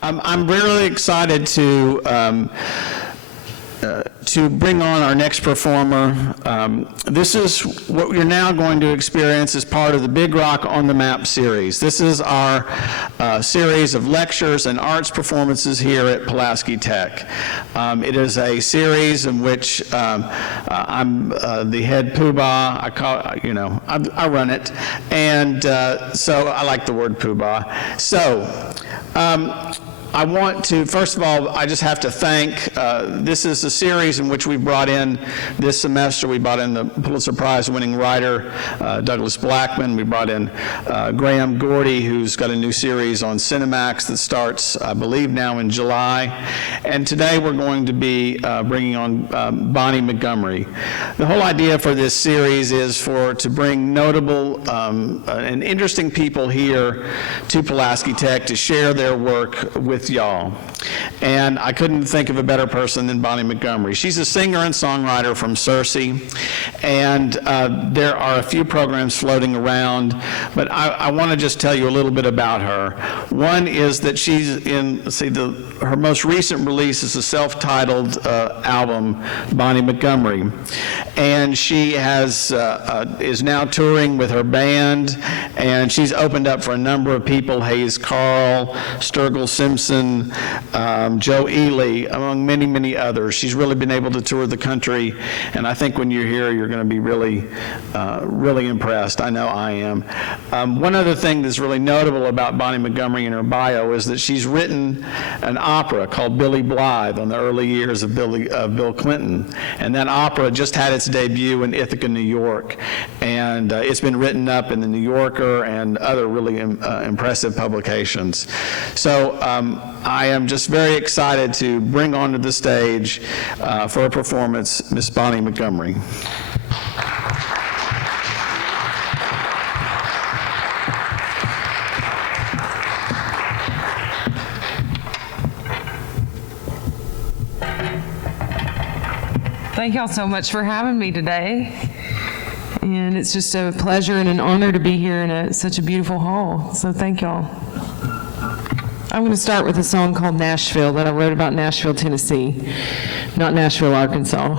I'm really excited to bring on our next performer. This is what you're now going to experience as part of the Big Rock on the Map series. This is our series of lectures and arts performances here at Pulaski Tech. It is a series in which I'm the head poobah. I run it, and so I like the word poobah. So. I want to, first of all, I just have to thank, this is a series in which we brought in, this semester, we brought in the Pulitzer Prize winning writer, Douglas Blackman. We brought in Graham Gordy, who's got a new series on Cinemax that starts, I believe, now in July. And today we're going to be bringing on Bonnie Montgomery. The whole idea for this series is to bring notable and interesting people here to Pulaski Tech to share their work with y'all. And I couldn't think of a better person than Bonnie Montgomery. She's a singer and songwriter from Searcy, and there are a few programs floating around, but I want to just tell you a little bit about her. One is that she's in, her most recent release is a self-titled album, Bonnie Montgomery, and she is now touring with her band, and she's opened up for a number of people, Hayes Carl, Sturgill Simpson, Joe Ely, among many, many others. She's really been able to tour the country, and I think when you're here, you're going to be really, really impressed. I know I am. One other thing that's really notable about Bonnie Montgomery in her bio is that she's written an opera called Billy Blythe on the early years of Bill Clinton, and that opera just had its debut in Ithaca, New York, and it's been written up in the New Yorker and other really impressive publications. So I am just very excited to bring onto the stage for a performance Miss Bonnie Montgomery. Thank y'all so much for having me today. And it's just a pleasure and an honor to be here in such a beautiful hall. So thank y'all. I'm going to start with a song called Nashville that I wrote about Nashville, Tennessee, not Nashville, Arkansas.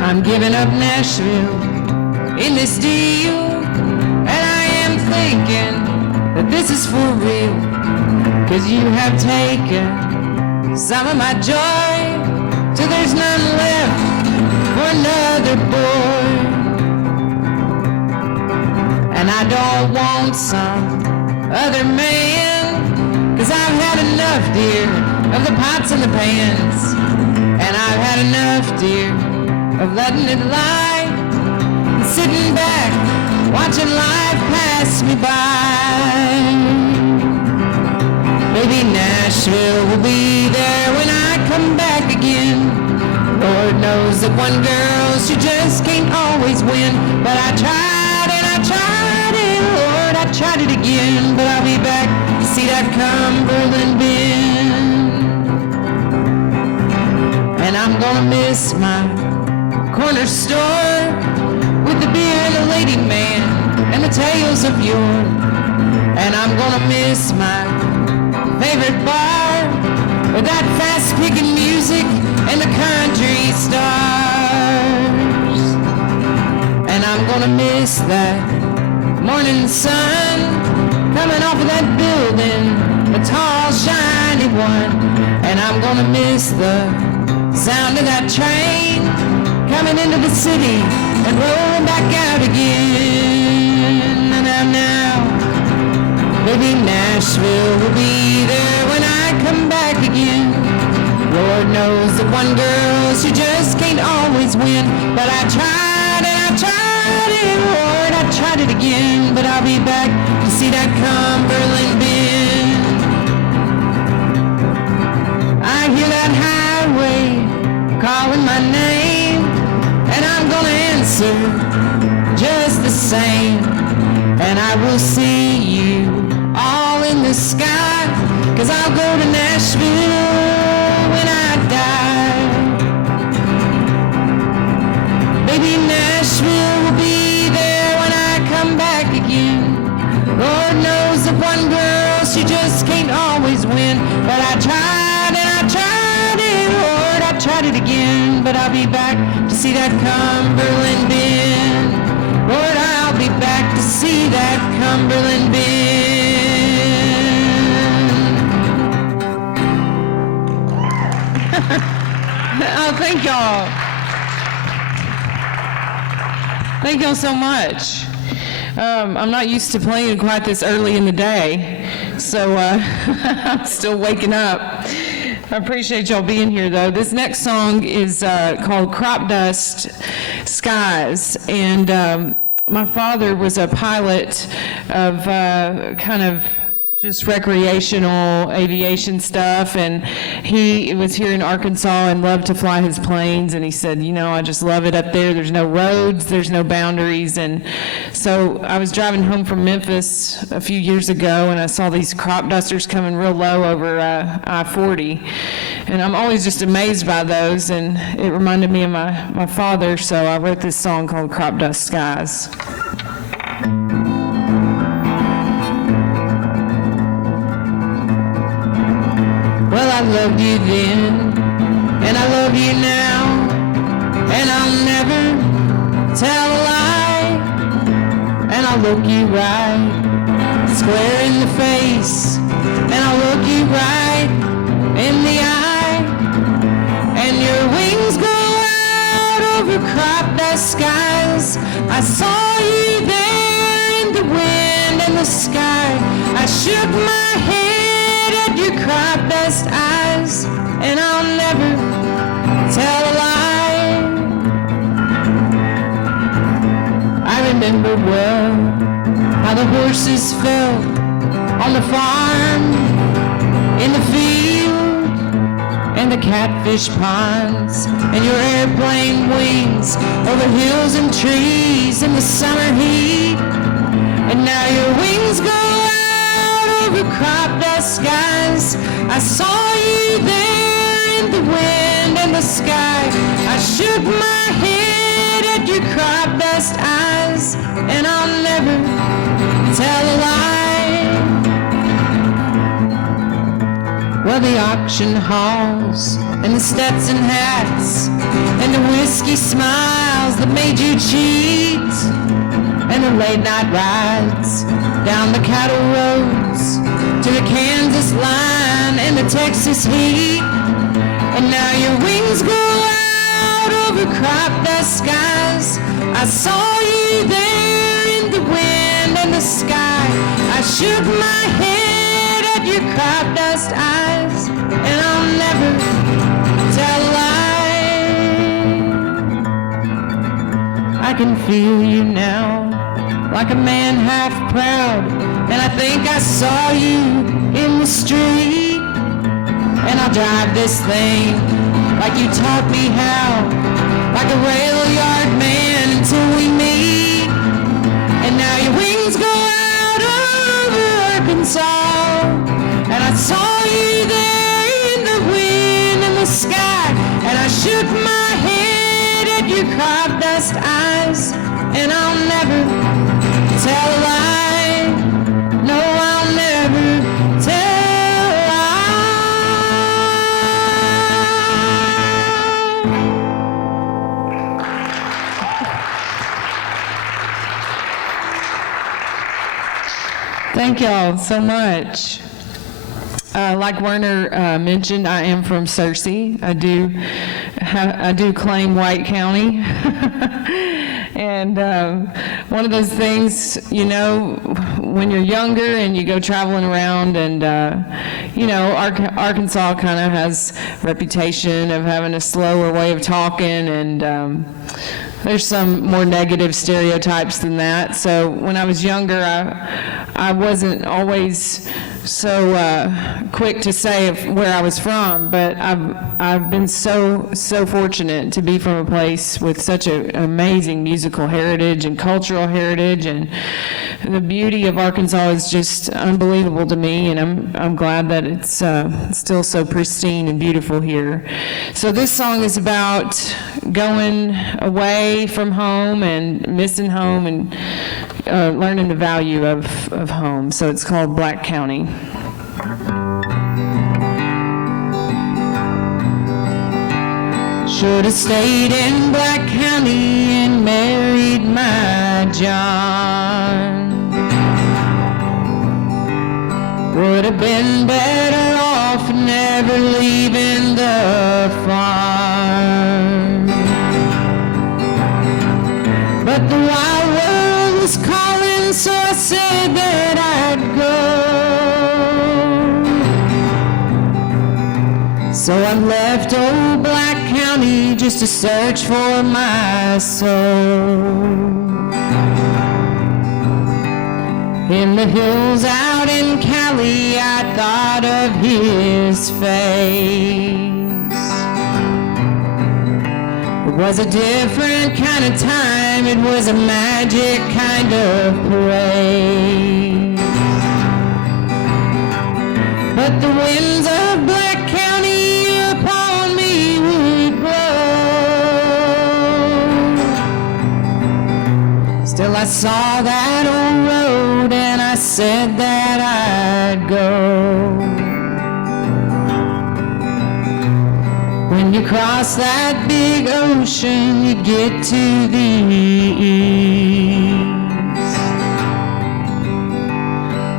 I'm giving up Nashville in this deal, and I am thinking that this is for real, 'cause you have taken some of my joy till there's none left for another boy. And I don't want some other man, 'cause I've had enough, dear, of the pots and the pans. And I've had enough, dear, of letting it lie and sitting back, watching life pass me by. Maybe Nashville will be there when I come back again. Lord knows that one girl, she just can't always win. But I tried and I tried it, Lord, I tried it again. But I'll be back to see that Cumberland Bend. And I'm gonna miss my corner store with the beer and the lady man and the tales of yore. And I'm gonna miss my favorite bar with that fast-picking music and the country stars. And I'm gonna miss that morning sun coming off of that building, the tall, shiny one. And I'm gonna miss the sound of that train coming into the city and rolling back out again. And now, maybe Nashville will be there when I come back again. Lord knows that one girl, she just can't always win. But I tried and I tried it, Lord, I tried it again. But I'll be back to see that Cumberland Bend. I hear that highway calling my name, and I'm gonna answer just the same. And I will see you all in the sky, 'cause I'll go to Nashville when I die. Maybe Nashville will be there fight it again, but I'll be back to see that Cumberland bend. Lord, I'll be back to see that Cumberland bend. Oh, thank y'all. Thank y'all so much. I'm not used to playing quite this early in the day, so I'm still waking up. I appreciate y'all being here, though. This next song is called Crop Dust Skies, and my father was a pilot of kind of just recreational aviation stuff, and he was here in Arkansas and loved to fly his planes, and he said, you know, I just love it up there. There's no roads, there's no boundaries. And so I was driving home from Memphis a few years ago, and I saw these crop dusters coming real low over I-40, and I'm always just amazed by those, and it reminded me of my father, so I wrote this song called Crop Dust Skies. Well, I loved you then, and I love you now, and I'll never tell a lie, and I'll look you right square in the face, and I'll look you right in the eye, and your wings go out over crop dust skies. I saw you there in the wind and the sky. I shook my head at your crop dust eyes, and I'll never tell a lie. I remember well how the horses felt on the farm, in the field, and the catfish ponds, and your airplane wings over hills and trees in the summer heat. And now your wings go out over crop dust skies. I saw you there in the wind and the sky. I shook my head at your crop dust eyes, and I'll never tell a lie. Well, the auction halls and the Stetson hats and the whiskey smiles that made you cheat, and the late night rides down the cattle roads to the Kansas line and the Texas heat. And now your wings go out over crop dust skies. I saw you there in the wind and the sky. I shook my head at your crop dust eyes, and I'll never tell a lie. I can feel you now, like a man half proud, and I think I saw you in the street. And I'll drive this thing like you taught me how, like a rail yard man until we meet. And now your wings go out over Arkansas, and I saw you there in the wind and the sky. And I shook my head at your crop dust eyes, and I'll never tell a lie. No, I'll never tell a lie. Thank y'all so much. Like Werner mentioned, I am from Searcy. I do claim White County. And one of those things, you know, when you're younger and you go traveling around, and you know, Arkansas kind of has a reputation of having a slower way of talking, and there's some more negative stereotypes than that. So when I was younger, I wasn't always so quick to say where I was from, but I've been so fortunate to be from a place with such an amazing musical heritage and cultural heritage, and the beauty of Arkansas is just unbelievable to me, and I'm glad that it's still so pristine and beautiful here. So this song is about going away from home and missing home and learning the value of home. So it's called Black County. Should have stayed in Black County and married my John. Would have been better off never leaving the farm. But the wild world was calling, so I said that I'd go. So I left old Black County just to search for my soul. In the hills out in Cali, I thought of his face. It was a different kind of time, it was a magic kind of praise. But the winds of Black County upon me would blow. Still I saw that old road and I said that I'd go. When you cross that big ocean, you get to the east.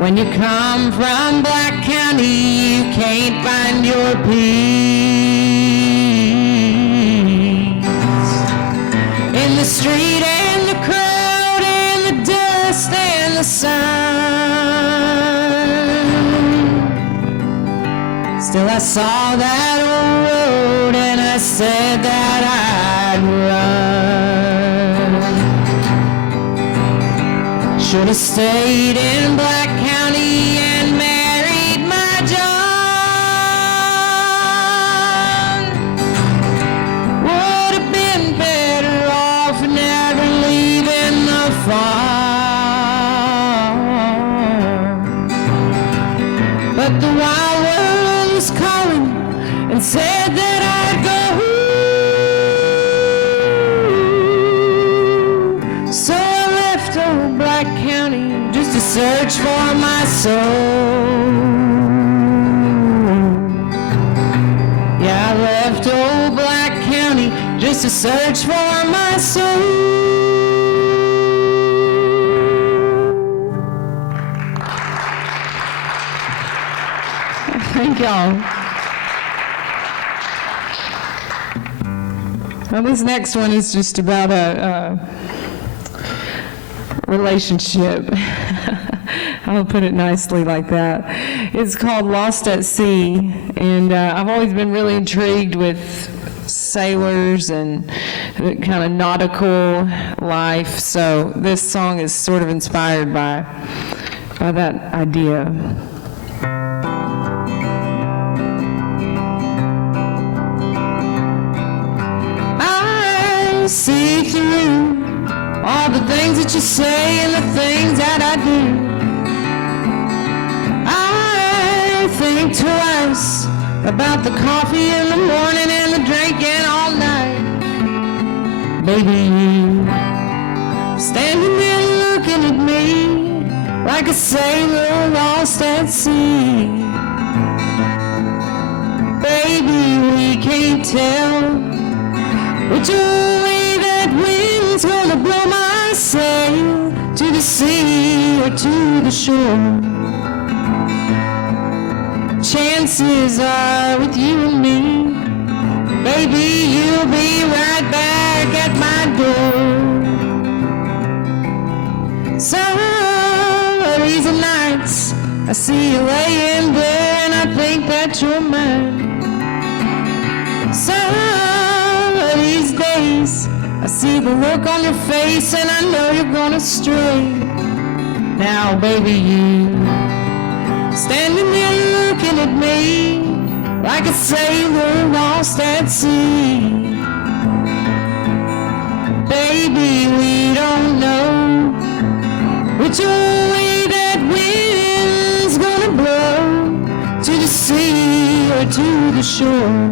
When you come from Black County, you can't find your peace. In the street and the crowd and the dust and the sun. Still I saw that old road and I said that I'd run. Should have stayed in Black County and married my John. Would have been better off never leaving the farm. But the wild world was calling and said that I'd go. So I left old Black County just to search for my soul. Yeah, I left old Black County just to search for my soul. Thank y'all. Well, this next one is just about a relationship. I'll put it nicely like that. It's called Lost at Sea, and I've always been really intrigued with sailors and kind of nautical life, so this song is sort of inspired by that idea. See through all the things that you say and the things that I do. I think twice about the coffee in the morning and the drinking all night. Baby, you standing there looking at me like a sailor lost at sea. Baby, we can't tell which way that wind's gonna blow my sail to the sea or to the shore. Chances are with you and me, baby, you'll be right back at my door. Some of these nights I see you laying there and I think that you're mine. Some these days I see the look on your face and I know you're gonna stray. Now baby, you standing there looking at me like a sailor lost at sea. Baby, we don't know which way that wind's gonna blow to the sea or to the shore.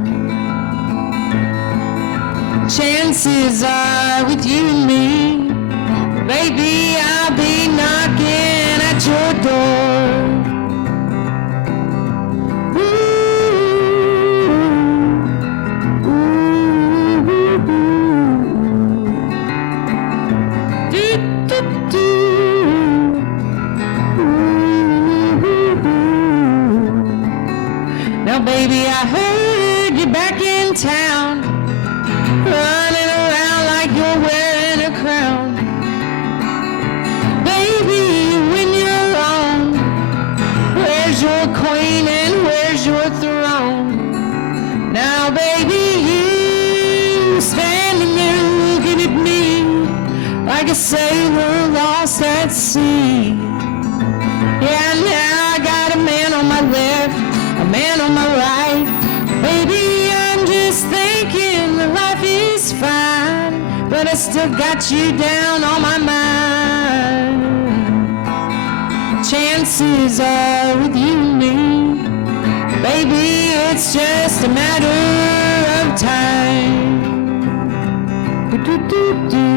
Chances are with you and me, baby, I'll be knocking at your door. Ooh, ooh, ooh. running around like you're wearing a crown. Baby, when you're on, where's your queen and where's your throne? Now, baby, you standing there looking at me like a sailor lost at sea. Yeah, now I got a man on my left, a man on my right. Baby, I'm just thinking that life is fine, but I still got you down on my mind. Chances are with you and me, baby, it's just a matter of time. Do-do-do-do.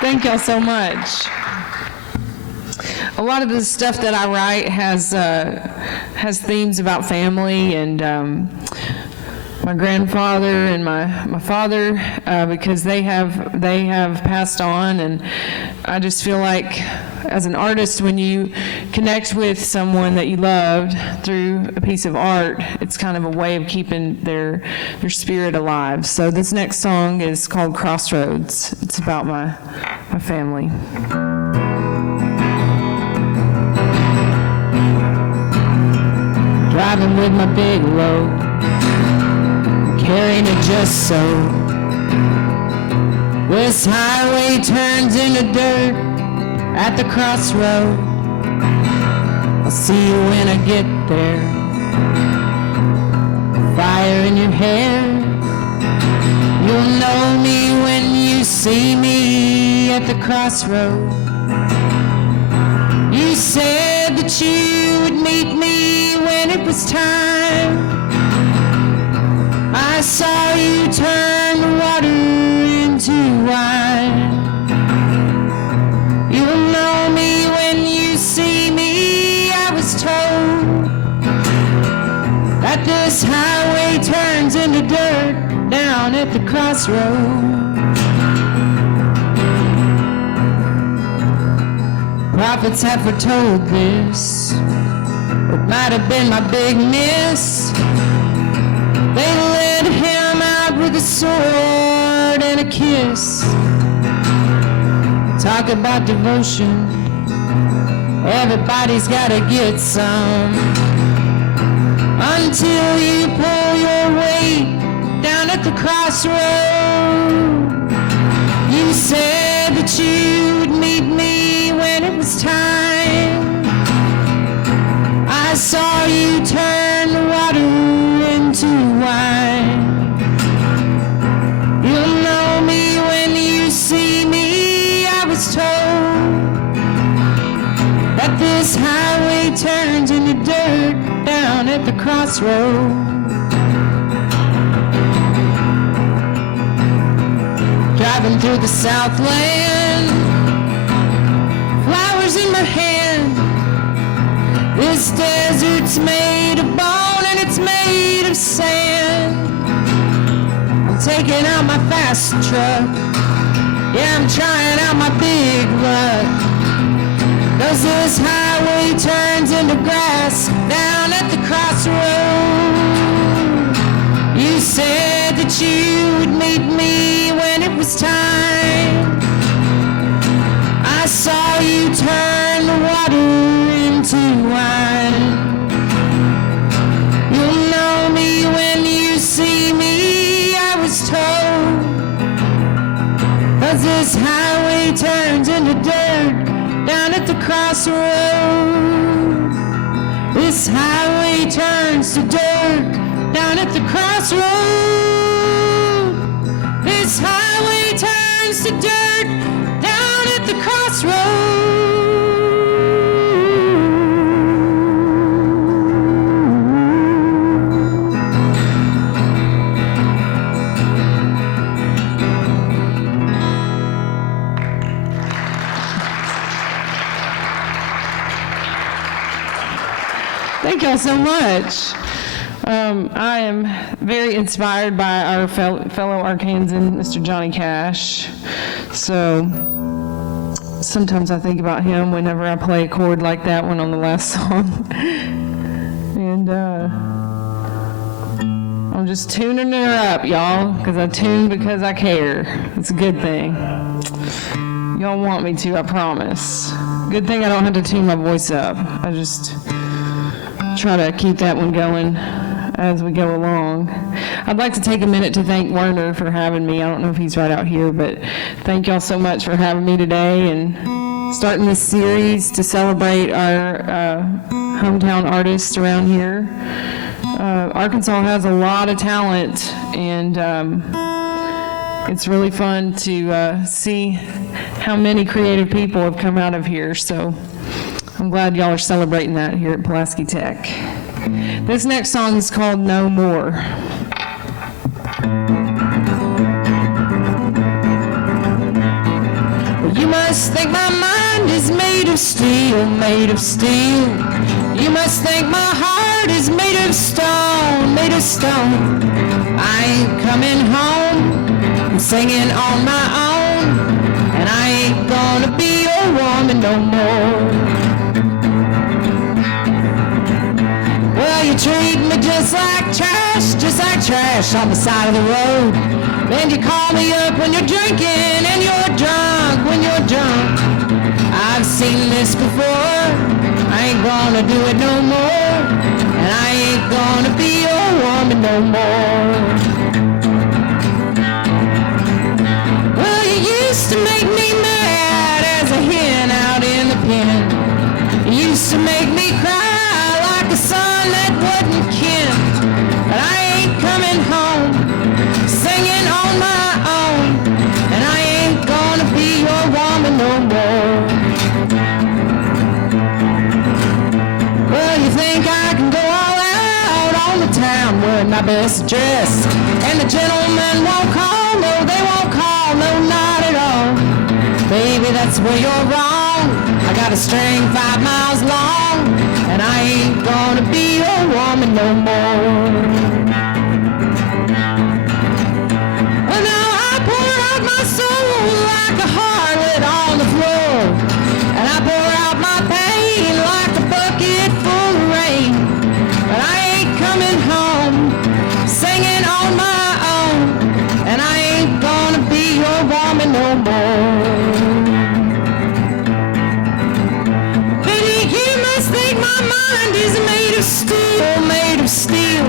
Thank y'all so much. A lot of the stuff that I write has themes about family and my grandfather and my father, because they have passed on, and I just feel like as an artist, when you connect with someone that you loved through a piece of art, it's kind of a way of keeping their spirit alive. So this next song is called Crossroads. It's about my family. Driving with my big load, carrying it just so. This highway turns into dirt at the crossroad. I'll see you when I get there. Fire in your hair. You'll know me when you see me at the crossroad. You said that you would meet me when it was time. I saw you turn the water into wine. You'll know me when you see me. I was told that this highway turns into dirt down at the crossroad. Prophets have foretold this. It might have been my big miss. They led him out with a sword and a kiss. Talk about devotion. Everybody's gotta get some. Until you pull your weight down at the crossroad. You said that you would meet me when it was time. I saw you turn the water into wine. You'll know me when you see me. I was told that this highway turns into dirt down at the crossroad. Driving through the Southland, flowers in my hand. This desert's made of bone and it's made of sand. I'm taking out my fast truck. Yeah, I'm trying out my big luck. 'Cause this highway turns into grass down at the crossroad. You said that you would meet me when it was time. I saw you turn the water into wine. You'll know me when you see me. I was told, 'cause this highway turns into dirt down at the crossroad. This highway turns to dirt down at the crossroad. This highway turns to dirt down at the crossroad. Thank y'all so much. I am very inspired by our fellow Arkansan, Mr. Johnny Cash. So sometimes I think about him whenever I play a chord like that one on the last song. And I'm just tuning her up, y'all, because I tune because I care. It's a good thing. Y'all want me to, I promise. Good thing I don't have to tune my voice up. I just try to keep that one going as we go along. I'd like to take a minute to thank Werner for having me. I don't know if he's right out here, but thank y'all so much for having me today and starting this series to celebrate our hometown artists around here. Arkansas has a lot of talent, and it's really fun to see how many creative people have come out of here. So I'm glad y'all are celebrating that here at Pulaski Tech. This next song is called No More. You must think my mind is made of steel, made of steel. You must think my heart is made of stone, made of stone. I ain't coming home and singing on my own, and I ain't gonna be your woman no more. Well, you treat me just like trash on the side of the road. Then you call me up when you're drinking and you're drunk, when you're drunk. I've seen this before, I ain't gonna do it no more, and I ain't gonna be your woman no more. Well, you used to make me mad as a hen out in the pen. You used to make me cry like a son that wasn't kin. But I ain't coming home singing on my own, and I ain't gonna be your woman no more. Well, you think I can go all out on the town wearing my best dress, and the gentlemen won't call, no, they won't call, no, not at all. Baby, that's where you're wrong. I got a string 5 miles long, and I ain't gonna be your woman no more. Well, now I pour out my soul like a harlot on the floor, and I pour out my pain like a bucket full of rain. But I ain't coming home singing on my own, and I ain't gonna be your woman no more. Baby, you must think my mind is made of steel, made of steel.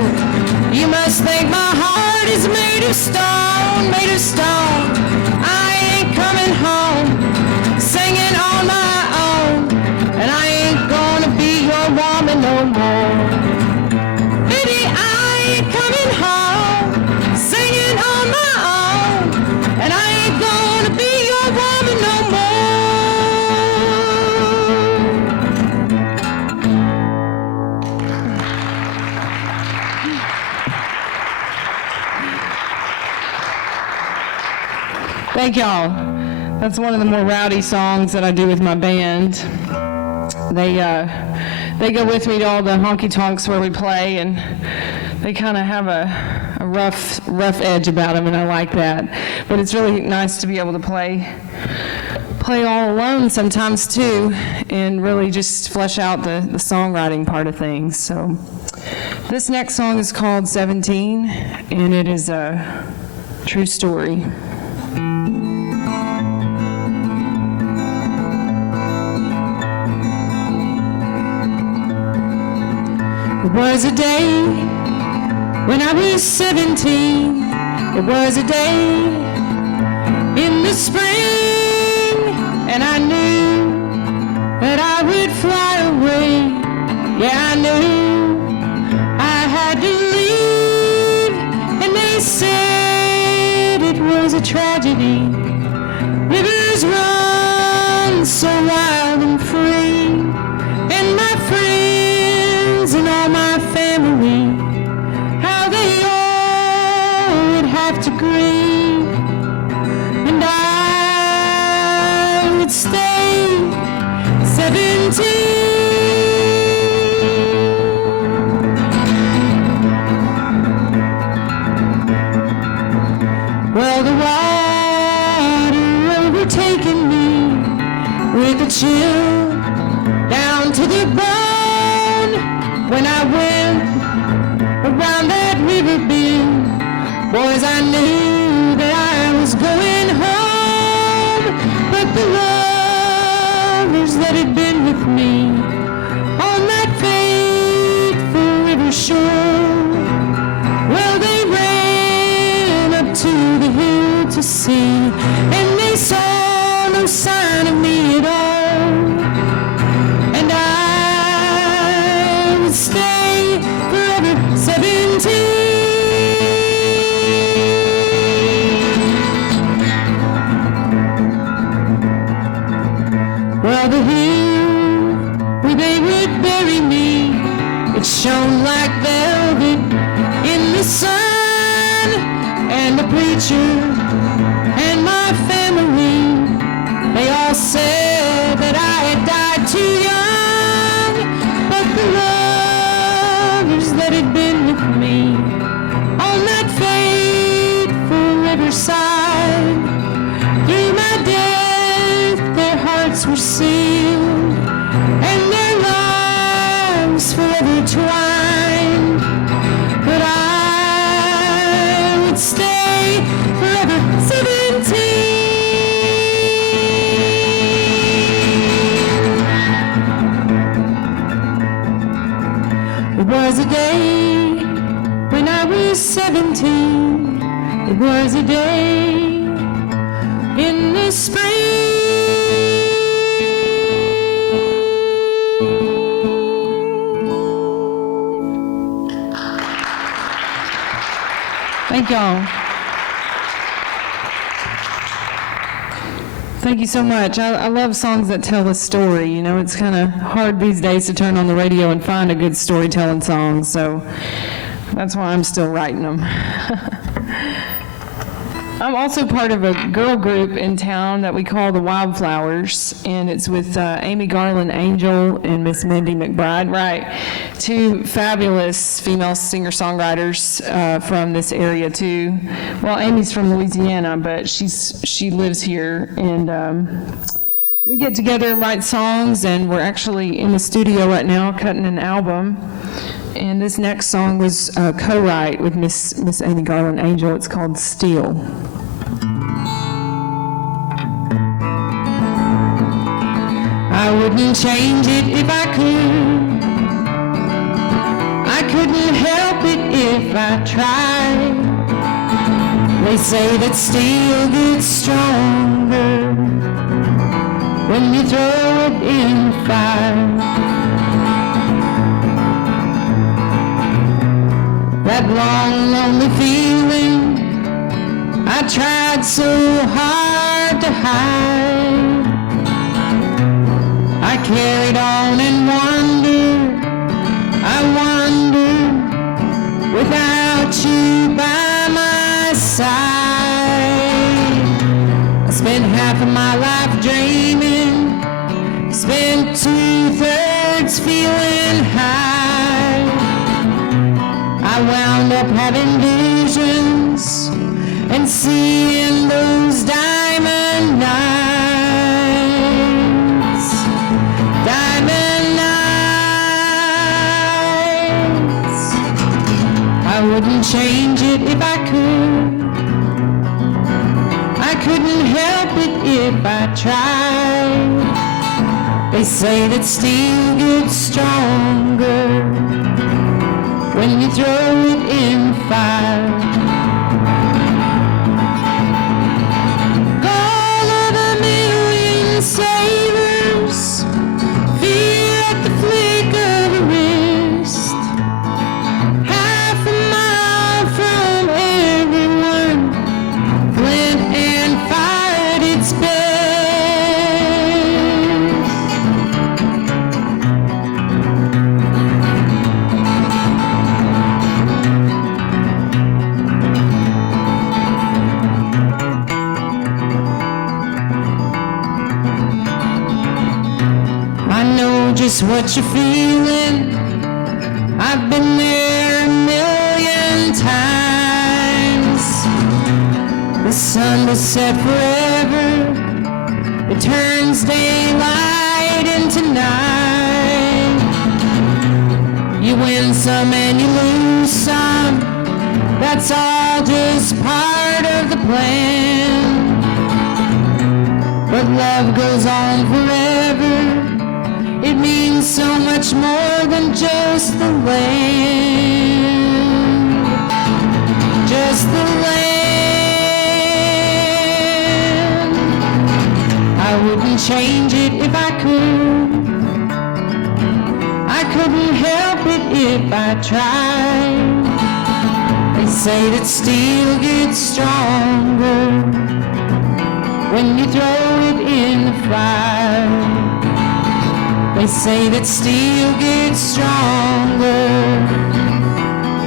You must think my heart is made of stone, made of stone. I ain't coming home singing on my own, and I ain't gonna be your woman no more. Baby, I ain't coming home singing on my own, and I ain't gonna be your woman no more. Thank y'all. That's one of the more rowdy songs that I do with my band. They go with me to all the honky tonks where we play, and they kind of have a rough edge about them, and I like that. But it's really nice to be able to play all alone sometimes too, and really just flesh out the songwriting part of things. So this next song is called 17, and it is a true story. It was a day when I was 17. It was a day in the spring, and I knew that I would fly away. Yeah, I knew I had to leave, and they said it was a tragedy. Rivers run so wild and free, and my friends and all my family, how they all would have to grieve, and I would stay 17. Well, the water overtaken me, the bone when I went around that river bend. Boys, I knew that I was going home, but the lovers that had been with me on that fateful river shore, well, they ran up to the hill to see, and they saw no sign of me at all. And I would stay forever 17. Well, the hill where they would bury me, it shone like velvet in the sun, and the preacher and my family, they all said that I had died too young, but the lovers that had been with me on that fateful riverside, through my death their hearts were sealed and their lives forever twined. But I would stay forever 17. It was a day when I was 17. It was a day in the spring. Thank y'all. Thank you so much. I love songs that tell a story. You know, it's kind of hard these days to turn on the radio and find a good storytelling song, so that's why I'm still writing them. I'm also part of a girl group in town that we call the Wildflowers, and it's with Amy Garland Angel and Miss Mindy McBride, right? Two fabulous female singer-songwriters from this area too. Well, Amy's from Louisiana, but she lives here, and we get together and write songs, and we're actually in the studio right now cutting an album. And this next song was co-write with Miss Amy Garland Angel. It's called Steel. I wouldn't change it if I could. I couldn't help it if I tried. They say that steel gets stronger when you throw it in the fire. That long, lonely feeling I tried so hard to hide. I carried on and I wondered, without you by my side. I spent half of my life dreaming, spent 2/3 feeling high. I wound up having visions and seeing those diamond nights. Diamond nights. I wouldn't change it if I could. I couldn't help it if I tried. They say that steel gets stronger when you throw it in the fire. All of the million sailors fear at the flick of a wrist. Half a mile from everyone, flint and fire at its best. Just what you're feeling, I've been there a million times. The sun will set forever, it turns daylight into night. you win some and you lose some. That's all just part of the plan. But love goes on forever. It means so much more than just the land. Just the land. I wouldn't change it if I could. I couldn't help it if I tried. They say that steel gets stronger when you throw it in the fire. They say that steel gets stronger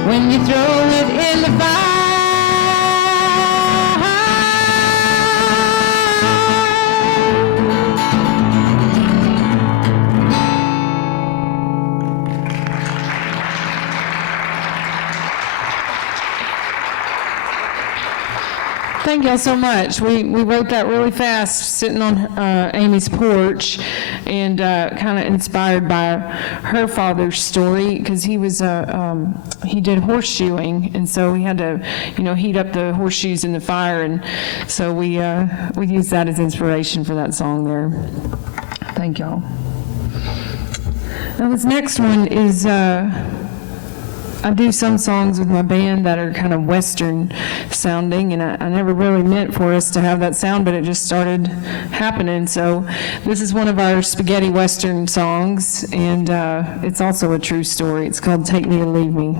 when you throw it in the fire. Thank y'all so much. We wrote that really fast, sitting on Amy's porch, and kind of inspired by her father's story, because he was he did horseshoeing, and so we had to, heat up the horseshoes in the fire, and so we used that as inspiration for that song there. Thank y'all. Now this next one is. I do some songs with my band that are kind of Western sounding, and I never really meant for us to have that sound, but it just started happening. So this is one of our spaghetti Western songs, and it's also a true story. It's called Take Me or Leave Me.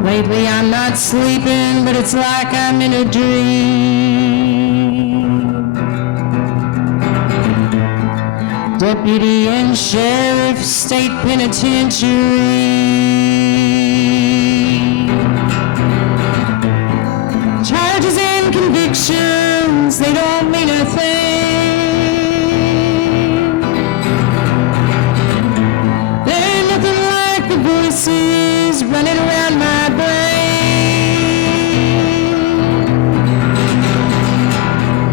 Lately I'm not sleeping, but it's like I'm in a dream. Deputy and sheriff, state penitentiary. Charges and convictions, they don't mean a thing. They're nothing like the voices running around my brain.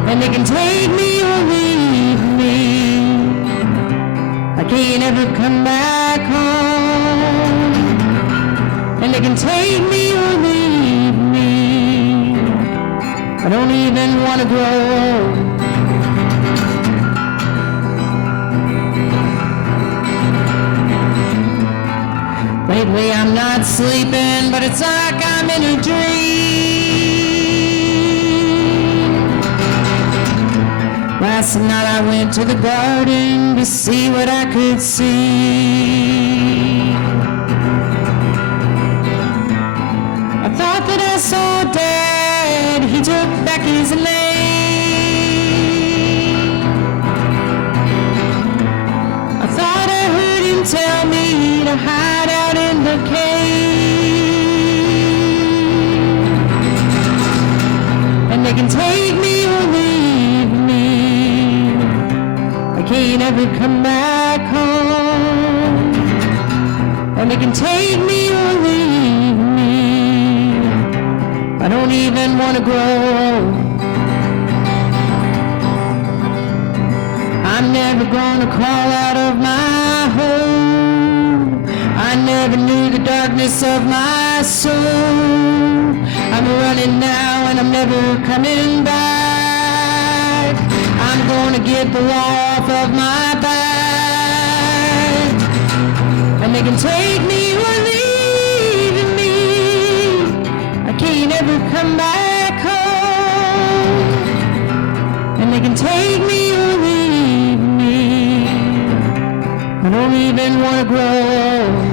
And they can take me or leave me. I can't ever come back home. And they can take me or leave me. I don't even want to grow old. Lately I'm not sleeping, but it's like I'm in a dream. Last night I went to the garden to see what I could see. I thought that I saw Dad, he took back his name. I thought I heard him tell me to hide out in the cave. And they can take me or leave me. I can't ever come back home. And they can take me or leave me. I don't even want to grow. I'm never gonna crawl out of my hole. I never knew the darkness of my soul. I'm running now and I'm never coming back. I'm gonna get the law off of my back. And they can take me or leave me. I can't ever come back home. And they can take me or leave me. I don't even want to grow.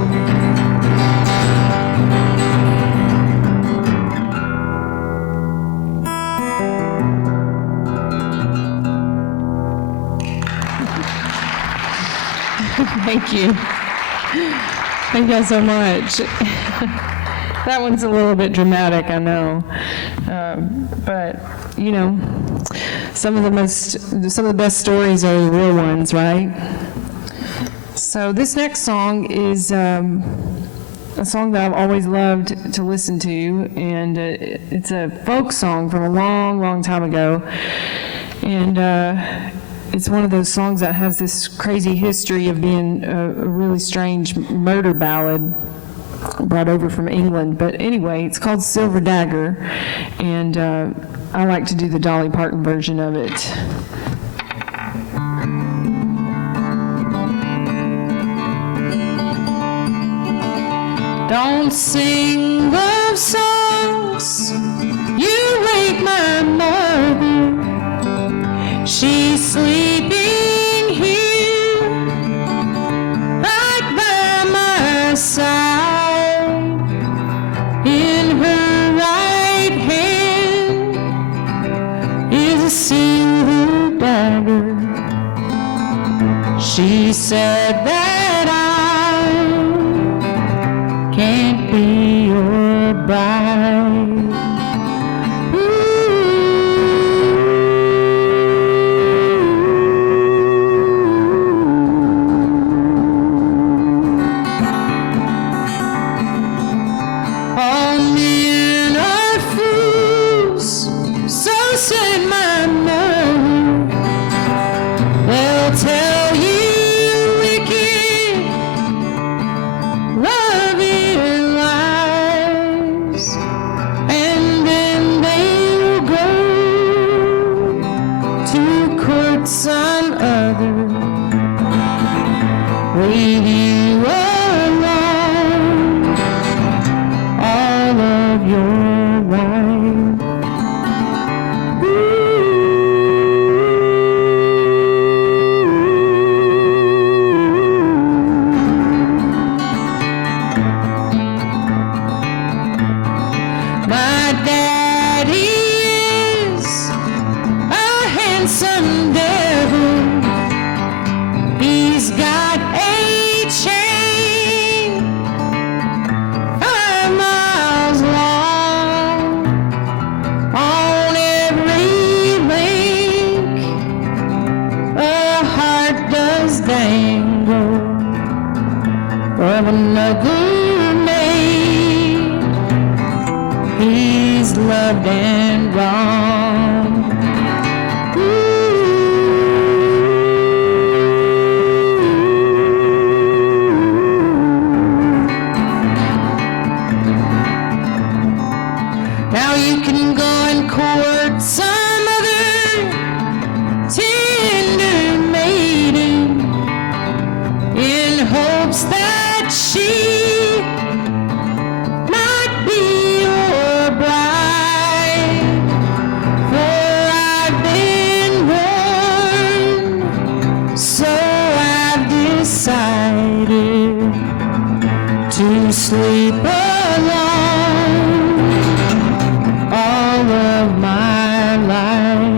Thank you. Thank you so much. That one's a little bit dramatic, I know. But some of the best stories are the real ones, right? So this next song is a song that I've always loved to listen to, and it's a folk song from a long, long time ago. And it's one of those songs that has this crazy history of being a really strange murder ballad brought over from England. But anyway, it's called Silver Dagger, and I like to do the Dolly Parton version of it. Don't sing love songs, you wake my mother. She's sleeping here, right by my side. In her right hand is a silver dagger. She said that I can't be your bride. All men are fools, so said my mother. They'll tell you wicked, loving lies, and then they'll go to court some other. Leave you alone all of your life. My daddy is a handsome devil. He's got a chain 5 miles long. On every link a heart does dangle of another maid he's loved and wronged. Now you can go and court some other tender maiden in hopes that she might be your bride. For I've been warned, so I've decided to sleep alone all of my life.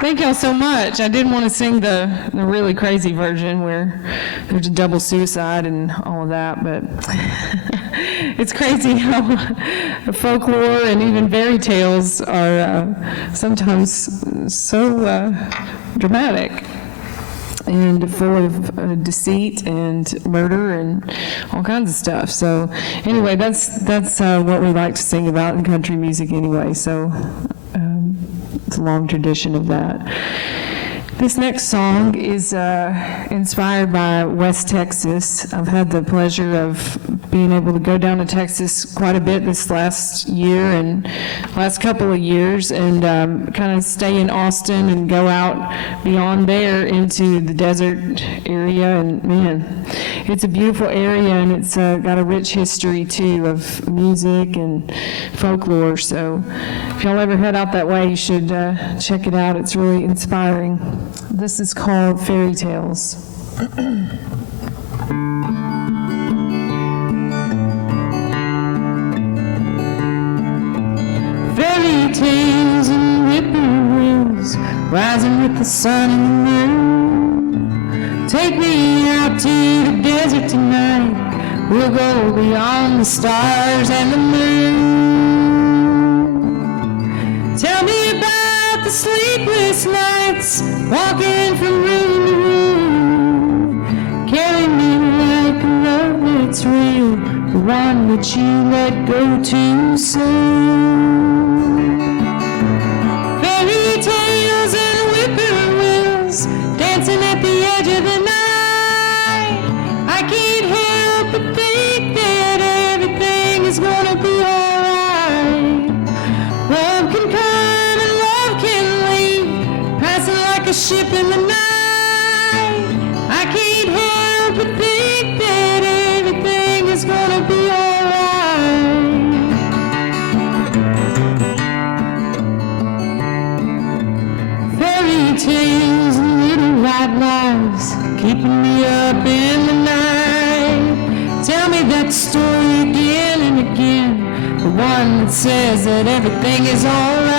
Thank y'all so much. I didn't want to sing the really crazy version where there's a double suicide and all of that, but it's crazy how folklore and even fairy tales are sometimes so dramatic and full of deceit and murder and all kinds of stuff. So anyway, that's what we like to sing about in country music anyway. So it's a long tradition of that. This next song is inspired by West Texas. I've had the pleasure of being able to go down to Texas quite a bit this last year and last couple of years, and kind of stay in Austin and go out beyond there into the desert area. And man, it's a beautiful area, and it's got a rich history too of music and folklore. So if y'all ever head out that way, you should check it out. It's really inspiring. This is called Fairy Tales. Fairy tales and whippoorwills rising with the sun and the moon. Take me out to the desert tonight. We'll go beyond the stars and the moon. Tell me about the sleepless nights, walking from room to room. Carry me like a love that's real, the one that you let go too soon. Fairy tales and whippoorwills dancing at the edge of the night. I can't help but think that everything is gonna be alright. Love can come and love can leave, passing like a ship in the night. I can't help but think that everything is gonna be alright. Fairy tales and little white lies, keeping me up in the night. Tell me that story again and again, the one that says that everything is alright.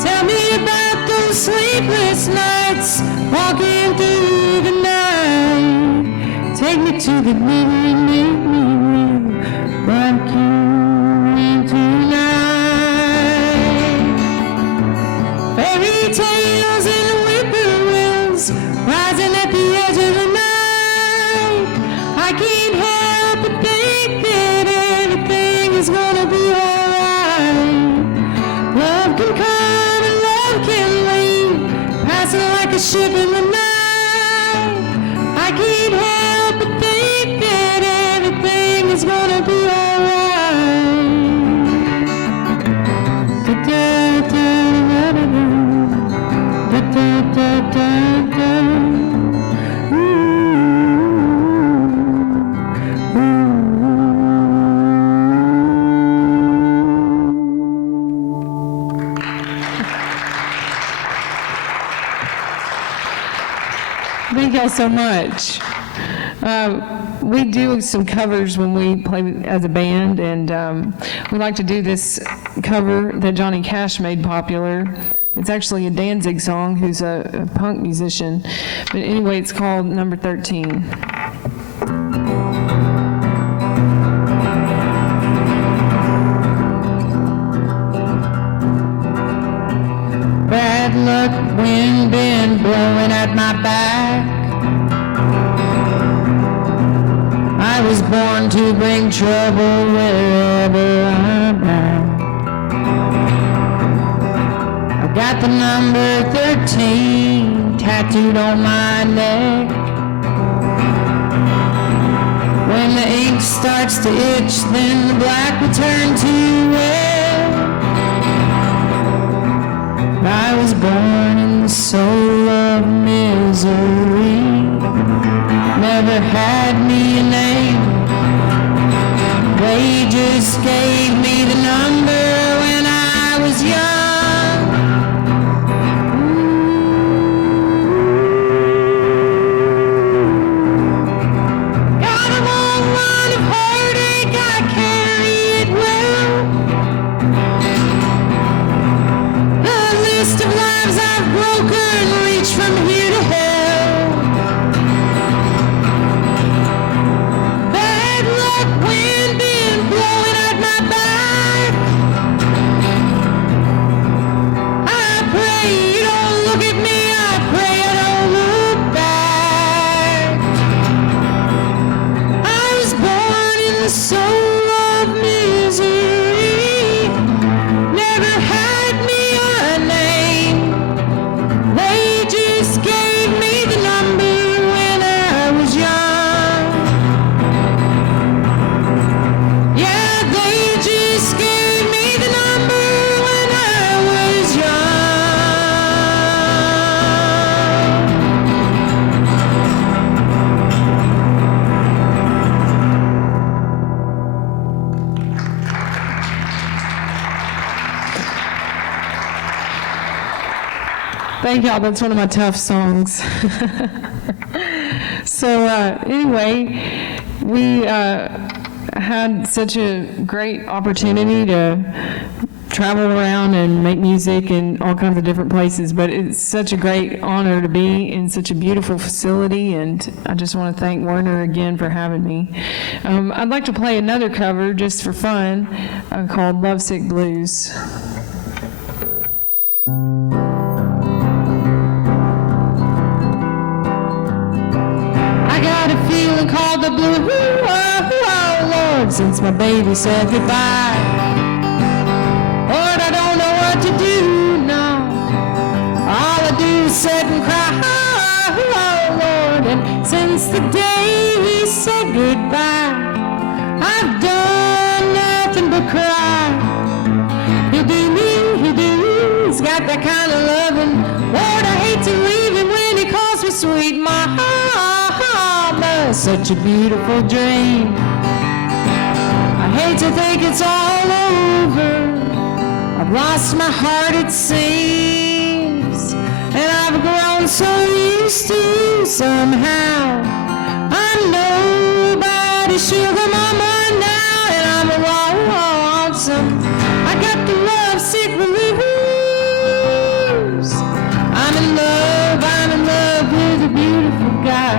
Tell me about those sleepless nights, walking through the night. Take me to the river and make me real, like you in tonight. Fairy tales and whippoorwills rising at the edge of the night. I can't help but think that everything is gonna be alright. Love can come and love can leave, passing like a ship in the night. I can't help but think that everything is gonna be alright. Da da da da da da da da da. Thank y'all so much. We do some covers when we play as a band, and we like to do this cover that Johnny Cash made popular. It's actually a Danzig song, who's a punk musician. But anyway, it's called Number 13. Bad luck, wind been blowing at my back. I was born to bring trouble wherever I'm at. I've got the number 13 tattooed on my neck. When the ink starts to itch, then the black will turn to red. I was born in the soul of misery. Never had me a name. They just gave me the number when I was young. Got a long line of heartache, I carry it well. The list of lives I've broken reach from here to hell. Bad luck, wind been blowing at my back. Thank y'all. That's one of my tough songs. So anyway, we had such a great opportunity to travel around and make music in all kinds of different places, but it's such a great honor to be in such a beautiful facility, and I just want to thank Werner again for having me. I'd like to play another cover just for fun called Lovesick Blues. I got a feeling called the blue, oh Lord, since my baby said goodbye. Lord, I don't know what to do now. All I do is sit and cry, oh Lord, and since the day he said goodbye, I've done nothing but cry. He'll do me, he'll do you, he's got that kind of loving. Lord, I hate to leave him when he calls me sweet mama, such a beautiful dream. I hate to think it's all over. I've lost my heart, it seems, and I've grown so used to somehow. I'm nobody's sugar mama now, and I'm lonesome. I got the love sick blues. I'm in love with a beautiful guy.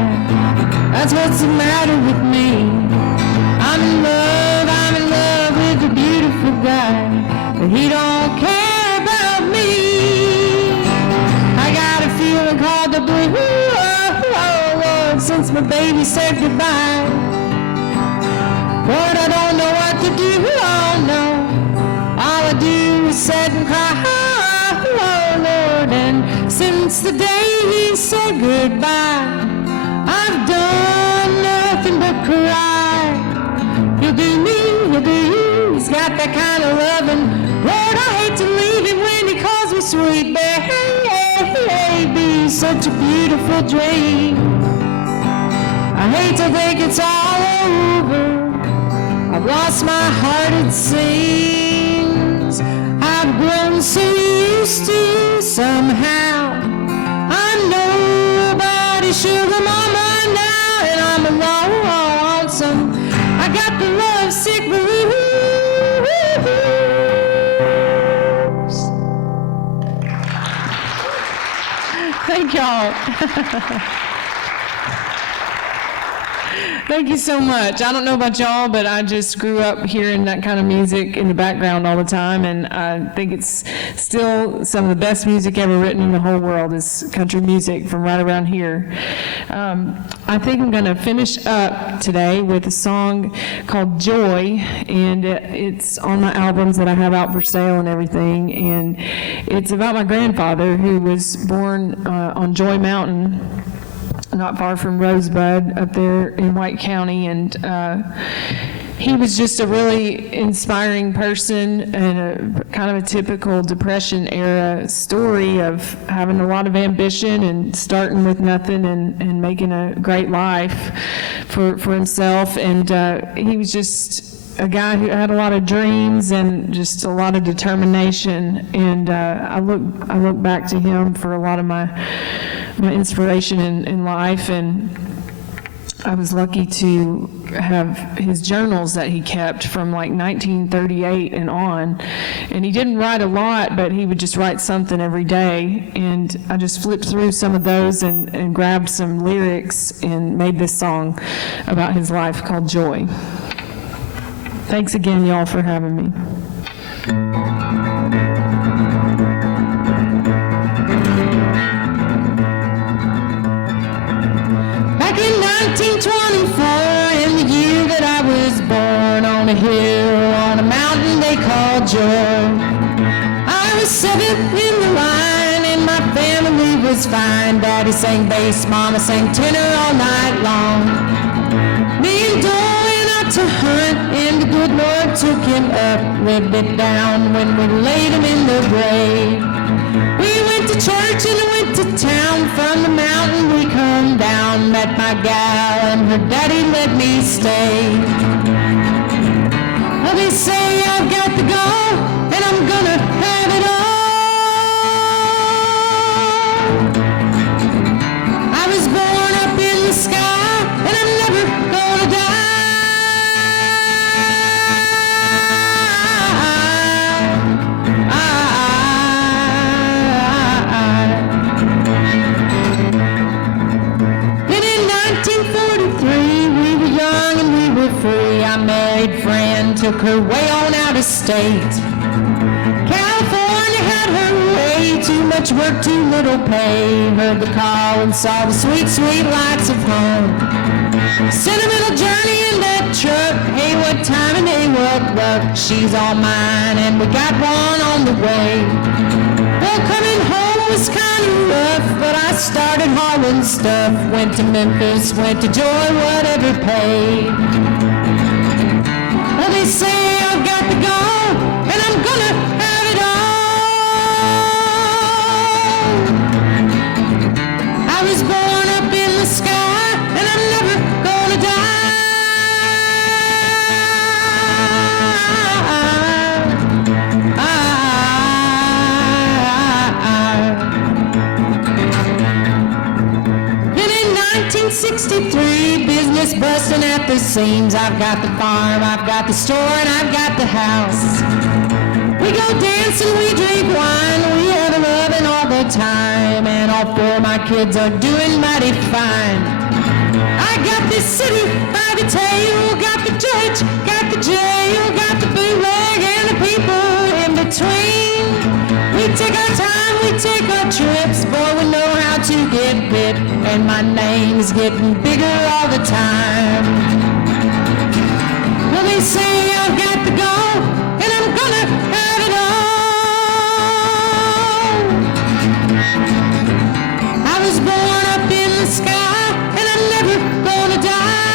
That's what's the matter with me. I'm in love with a beautiful guy, but he don't care about me. I got a feeling called the blue, oh Lord, since my baby said goodbye. Lord, I don't know what to do, oh no. All I do is sit and cry, oh Lord, and since the day he said goodbye, I've done nothing but cry. He'll do me, he'll do you, he's got that kind of loving. Lord, I hate to leave him when he calls me sweet baby, such a beautiful dream. I hate to think it's all over. I've lost my heart, it seems. I've grown so used to somehow. I'm nobody's sugar mama now, and I'm lonesome. I got the love sick blues. Thank y'all. Thank you so much. I don't know about y'all, but I just grew up hearing that kind of music in the background all the time, and I think it's still some of the best music ever written in the whole world is country music from right around here. I think I'm going to finish up today with a song called Joy, and it's on my albums that I have out for sale and everything, and it's about my grandfather who was born on Joy Mountain, not far from Rosebud up there in White County, and he was just a really inspiring person and a kind of a typical Depression era story of having a lot of ambition and starting with nothing and making a great life for himself, and he was just a guy who had a lot of dreams and just a lot of determination, and I look back to him for a lot of my inspiration in life, and I was lucky to have his journals that he kept from like 1938 and on, and he didn't write a lot, but he would just write something every day, and I just flipped through some of those and grabbed some lyrics and made this song about his life called Joy. Thanks again, y'all, for having me. Back in 1924, in the year that I was born, on a hill, on a mountain they called Joy, I was seventh in the line, and my family was fine. Daddy sang bass, Mama sang tenor all night long. Me and Doy went out to hunt, and the good Lord took him up, lived it down when we laid him in the grave. We went to church and went to town, from the mountain we come down, met my gal and her daddy let me stay. Well, they say I've got to go, and I'm gonna have it all. married friend took her way on out of state. California had her way, too much work, too little pay. Heard the call and saw the sweet, sweet lights of home. Sentimental journey in that truck. Hey, what time and hey, what luck. She's all mine and we got one on the way. Well, coming home was kind of rough, but I started hauling stuff. Went to Memphis, went to Joy, whatever paid. Well, they say I've got to go, and I'm gonna have it all. I was born up in the sky, and I'm never gonna die. And in 1963, business busting at the seams. I've got the farm, I've got the store, and I've got the house. We go dancing, we drink wine, we have a loving all the time, and all four of my kids are doing mighty fine. I got this city by the tail, got the church, got the jail, got the bootleg, and the people in between. We take our time, we take our trips, boy, we know how to get fit, and my name is getting bigger all the time. Well, they say I've got to go, and I'm gonna have it all. I was born up in the sky, and I'm never gonna die.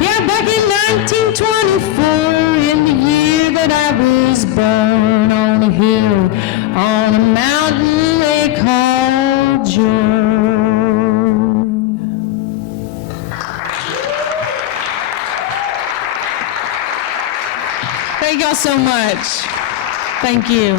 Yeah, back in 1924, in the year that I was born, on a hill, on a mountain they called Joy. Thank y'all so much. Thank you.